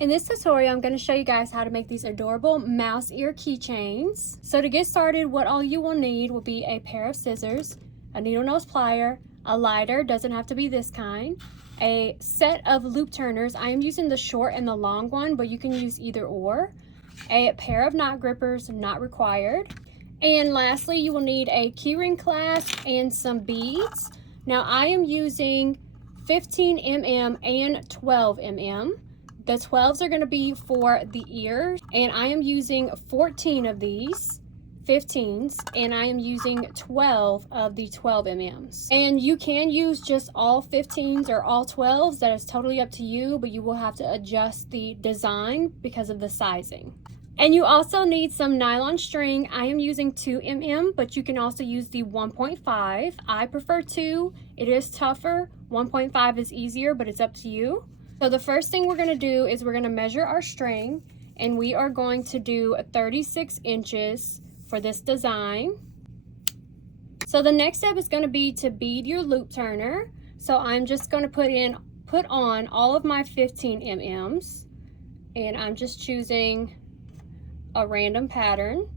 In this tutorial, I'm going to show you guys how to make these adorable mouse ear keychains. So to get started, what all you will need will be a pair of scissors, a needle nose plier, a lighter, doesn't have to be this kind, a set of loop turners. I am using the short and the long one, but you can use either or, a pair of knot grippers, not required, and lastly, you will need a keyring clasp and some beads. Now I am using 15 mm and 12 mm. The 12s are going to be for the ears, and I am using 14 of these 15s, and I am using 12 of the 12 mm's. And you can use just all 15s or all 12s, that is totally up to you, but you will have to adjust the design because of the sizing. And you also need some nylon string. I am using 2 mm, but you can also use the 1.5. I prefer 2. It is tougher. 1.5 is easier, but it's up to you. So the first thing we're going to do is we're going to measure our string, and we are going to do 36 inches for this design. So the next step is going to be to bead your loop turner. So I'm just going to put on all of my 15 mm's, and I'm just choosing a random pattern.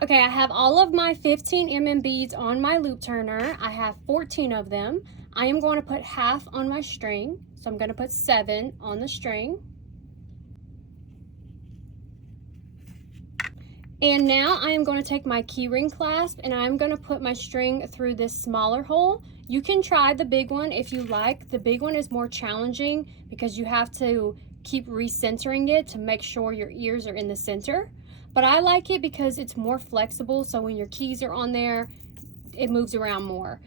Okay, I have all of my 15 mm beads on my loop turner. I have 14 of them. I am going to put half on my string. So I'm going to put 7 on the string. And now I am going to take my keyring clasp and I'm going to put my string through this smaller hole. You can try the big one if you like. The big one is more challenging because you have to keep recentering it to make sure your ears are in the center. But I like it because it's more flexible, so when your keys are on there, it moves around more.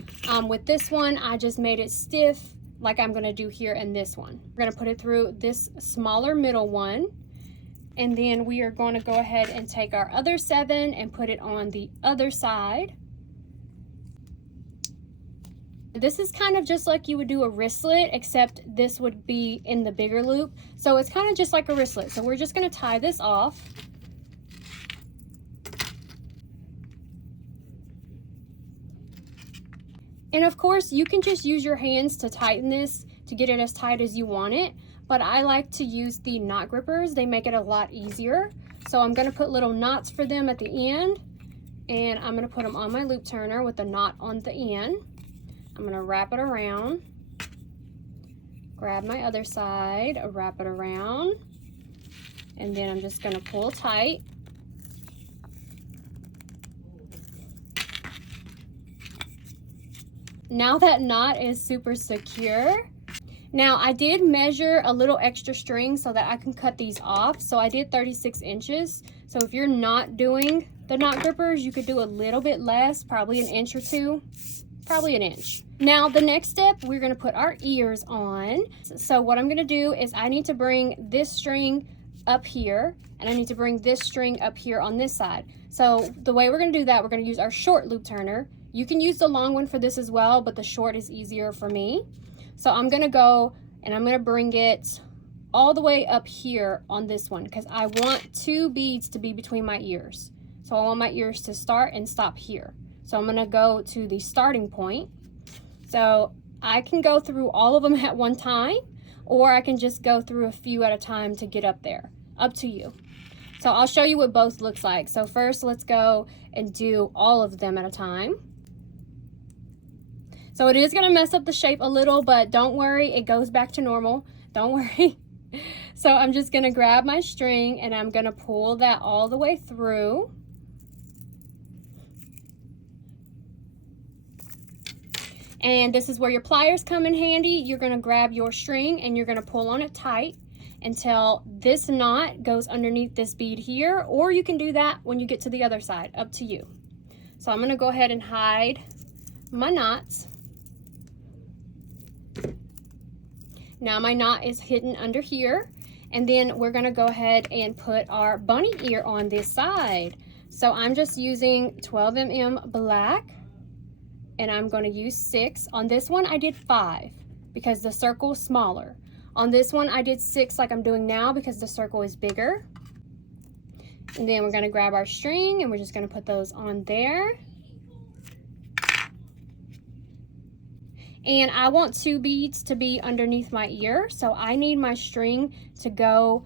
With this one, I just made it stiff, like I'm going to do here in this one. We're going to put it through this smaller middle one, and then we are going to go ahead and take our other 7 and put it on the other side. This is kind of just like you would do a wristlet, except this would be in the bigger loop. So it's kind of just like a wristlet. So we're just going to tie this off. And of course, you can just use your hands to tighten this to get it as tight as you want it, but I like to use the knot grippers. They make it a lot easier. So I'm going to put little knots for them at the end, and I'm going to put them on my loop turner with a knot on the end. I'm going to wrap it around, grab my other side, wrap it around, and then I'm just going to pull tight. Now that knot is super secure. Now I did measure a little extra string so that I can cut these off. So I did 36 inches. So if you're not doing the knot grippers, you could do a little bit less, probably an inch or two, probably an inch. Now the next step, we're gonna put our ears on. So what I'm gonna do is I need to bring this string up here, and I need to bring this string up here on this side. So the way we're gonna do that, we're gonna use our short loop turner. You can use the long one for this as well, but the short is easier for me. So I'm gonna go and I'm gonna bring it all the way up here on this one because I want 2 beads to be between my ears. So I want my ears to start and stop here. So I'm gonna go to the starting point. So I can go through all of them at one time, or I can just go through a few at a time to get up there. Up to you. So I'll show you what both looks like. So first, let's go and do all of them at a time. So it is going to mess up the shape a little, but don't worry, it goes back to normal. Don't worry. So I'm just going to grab my string and I'm going to pull that all the way through. And this is where your pliers come in handy. You're going to grab your string and you're going to pull on it tight until this knot goes underneath this bead here, or you can do that when you get to the other side, up to you. So I'm going to go ahead and hide my knots. Now my knot is hidden under here, and then we're going to go ahead and put our bunny ear on this side. So I'm just using 12 mm black, and I'm going to use 6. On this one I did 5 because the circle is smaller. On this one I did 6 like I'm doing now because the circle is bigger. And then we're going to grab our string and we're just going to put those on there. And I want 2 beads to be underneath my ear, so I need my string to go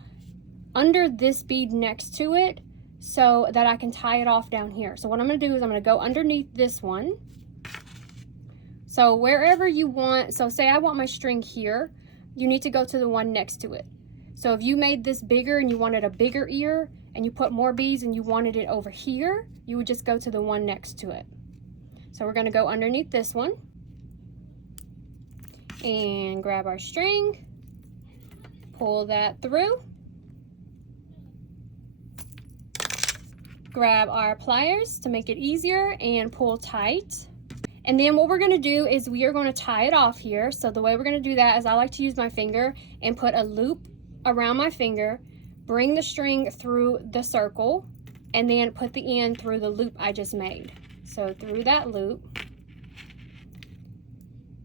under this bead next to it so that I can tie it off down here. So what I'm going to do is I'm going to go underneath this one. So wherever you want, so say I want my string here, you need to go to the one next to it. So if you made this bigger and you wanted a bigger ear and you put more beads and you wanted it over here, you would just go to the one next to it. So we're going to go underneath this one and grab our string, pull that through, grab our pliers to make it easier and pull tight. And then what we're going to do is we are going to tie it off here. So the way we're going to do that is I like to use my finger and put a loop around my finger, bring the string through the circle, and then put the end through the loop I just made. So through that loop,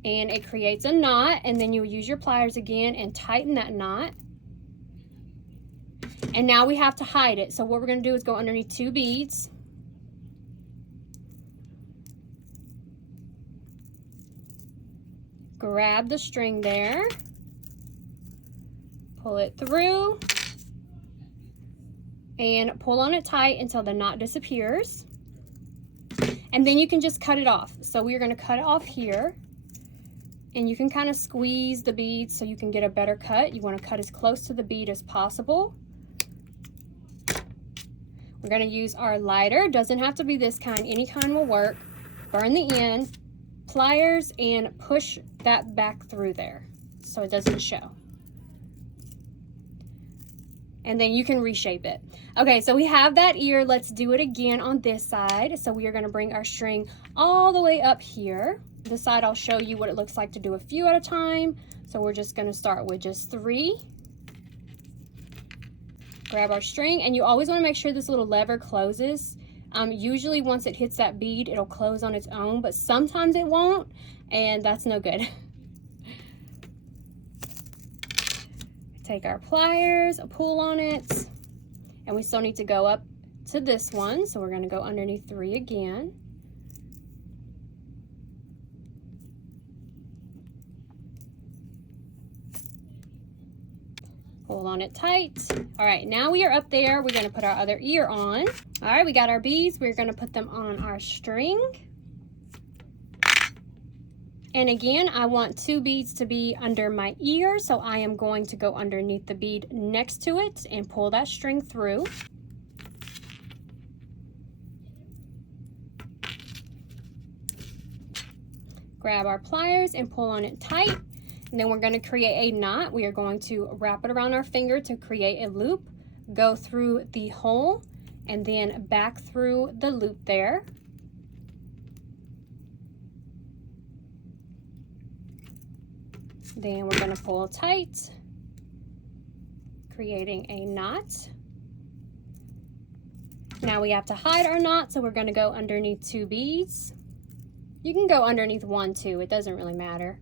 and it creates a knot, and then you'll use your pliers again and tighten that knot. And now we have to hide it. So what we're going to do is go underneath 2 beads. Grab the string there, pull it through, and pull on it tight until the knot disappears. And then you can just cut it off. So we're going to cut it off here, and you can kind of squeeze the beads so you can get a better cut. You want to cut as close to the bead as possible. We're going to use our lighter. Doesn't have to be this kind, any kind will work. Burn the end, pliers, and push that back through there so it doesn't show. And then you can reshape it. Okay, so we have that ear. Let's do it again on this side. So we are going to bring our string all the way up here. This side I'll show you what it looks like to do a few at a time. So we're just going to start with just 3. Grab our string, and you always want to make sure this little lever closes. Usually once it hits that bead, it'll close on its own, but sometimes it won't, and that's no good. Take our pliers, pull on it, and we still need to go up to this one, so we're going to go underneath 3 again. Pull on it tight. All right, now we are up there. We're going to put our other ear on. All right, we got our beads. We're going to put them on our string. And again, I want 2 beads to be under my ear, so I am going to go underneath the bead next to it and pull that string through. Grab our pliers and pull on it tight. And then we're going to create a knot. We are going to wrap it around our finger to create a loop, go through the hole, and then back through the loop there. Then we're going to pull tight, creating a knot. Now we have to hide our knot, so we're going to go underneath 2 beads. You can go underneath 1 too, it doesn't really matter.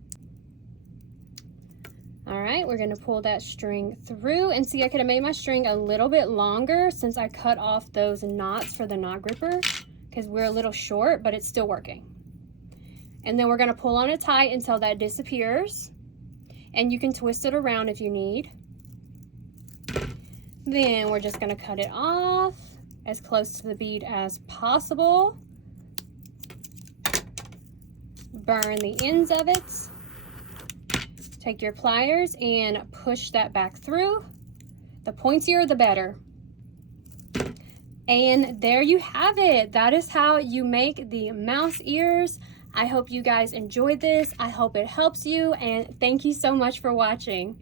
All right, we're going to pull that string through, and see, I could have made my string a little bit longer since I cut off those knots for the knot gripper because we're a little short, but it's still working. And then we're going to pull on it tight until that disappears, and you can twist it around if you need. Then we're just going to cut it off as close to the bead as possible. Burn the ends of it. Take your pliers and push that back through. The pointier, the better. And there you have it. That is how you make the mouse ears. I hope you guys enjoyed this. I hope it helps you, and thank you so much for watching.